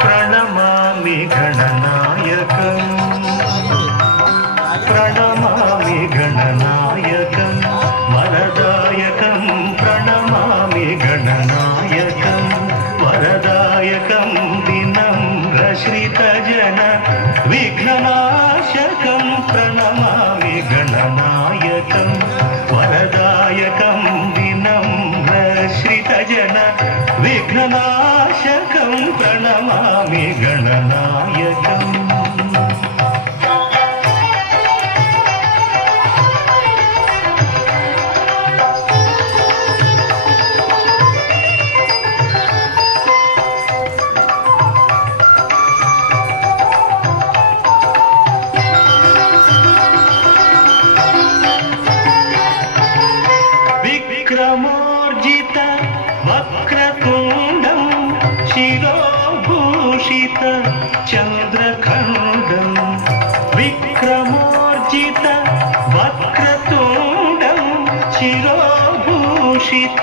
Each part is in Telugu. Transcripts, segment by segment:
ప్రణమామి గణనాయకం ప్రణమామి గణనాయకం వరదాయకం ప్రణమామి గణనాయకం వరదాయకం వినమ్రశ్రితజన విఘ్ననాశకం ప్రణమామి గణనాయకం వరదాయకం వినమ్రశ్రితజన విఘ్ననాశకం ప్రణమామి గణనాయకం విక్రమోర్జిత వక్రతుండం శిరోభూషిత చంద్రఖండం విక్రమోర్జిత వక్రతుండం శిరోభూషిత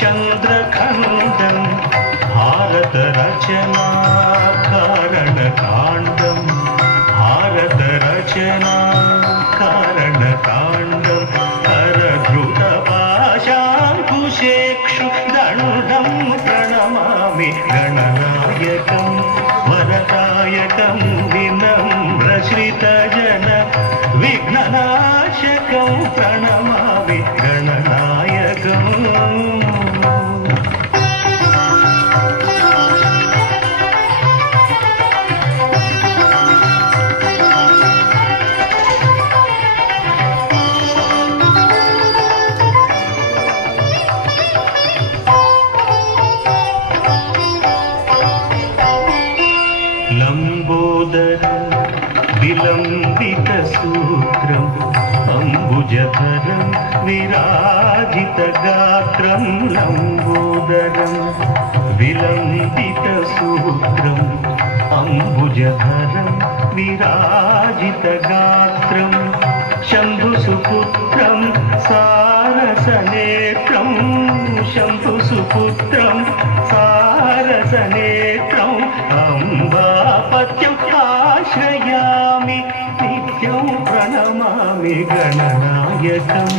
చంద్రఖండం భారత రచనా కారణకాండం భారత రచనా కారణకాండం కరధృత పాశాంకుశేక్షు దండం ప్రణమామి గణనాయకం వరదాయకం వినమ్రశ్రితజన విఘ్ననాశకం ప్రణమామి గణనాయకం లంబోదరం విలంబిత సూత్రం అంబుజధరం విరాజిత గాత్రం లంబోదరం విలంబిత సూత్రం అంబుజధరం విరాజిత గాత్రం శంభుసుపుత్రం సారసనేత్రం శంభుసుపుత్రం సారసనేత్రం అంబాపత్యం ఆశ్రయామి నిత్యం ప్రణమామి గణనాయకం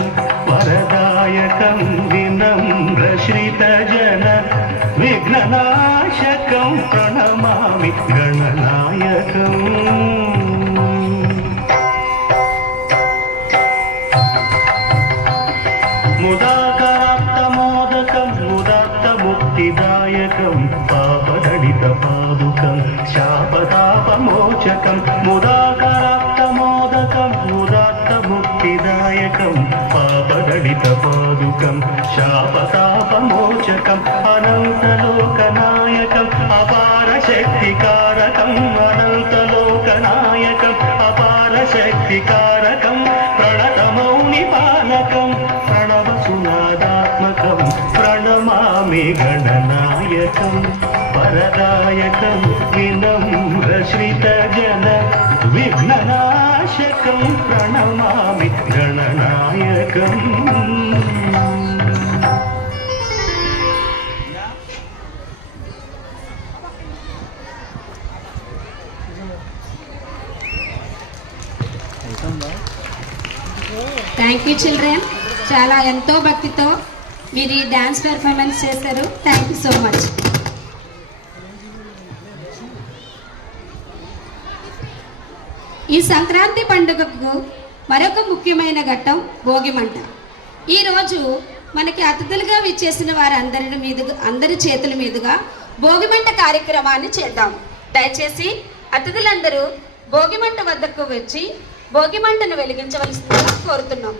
వరదాయకం వినమ్రశ్రితజన విఘ్ననాశకం ప్రణమామి గణనాయకం ముదాకరాప్తమోదకం ముదాత్తముక్తిదాయకం పాపదడిత పాదుకం శాపతాపమోచకం ముదాకరాప్తమోదకం ముదాత్తముక్తిదాయకం పాపదడిత పాదుకం శాపతాపమోచకం అనంతలోకనాయకం అపార శక్తికారకం అనంతలోకనాయకం అపార శక్తికారకం ప్రణతమౌనిపాలకం ప్రణవసునాదాత్మకం ప్రణమామి గణనాయకం వరదాయకం వినమ్రశ్రితజన విఘ్ననాశకం ప్రణమామి గణనాయకం థ్యాంక్ యూ చిల్డ్రన్. చాలా ఎంతో భక్తితో మీరు ఈ డ్యాన్స్ పెర్ఫార్మెన్స్ చేశారు. Thank you so much. ఈ సంక్రాంతి పండుగకు మరొక ముఖ్యమైన ఘట్టం భోగిమంట. ఈరోజు మనకి అతిథులుగా విచ్చేసిన అందరి చేతుల మీదుగా భోగిమంట కార్యక్రమాన్ని చేద్దాం. దయచేసి అతిథులందరూ భోగిమంట వద్దకు వచ్చి భోగిమంటను వెలిగించవలసిందిగా కోరుతున్నాం.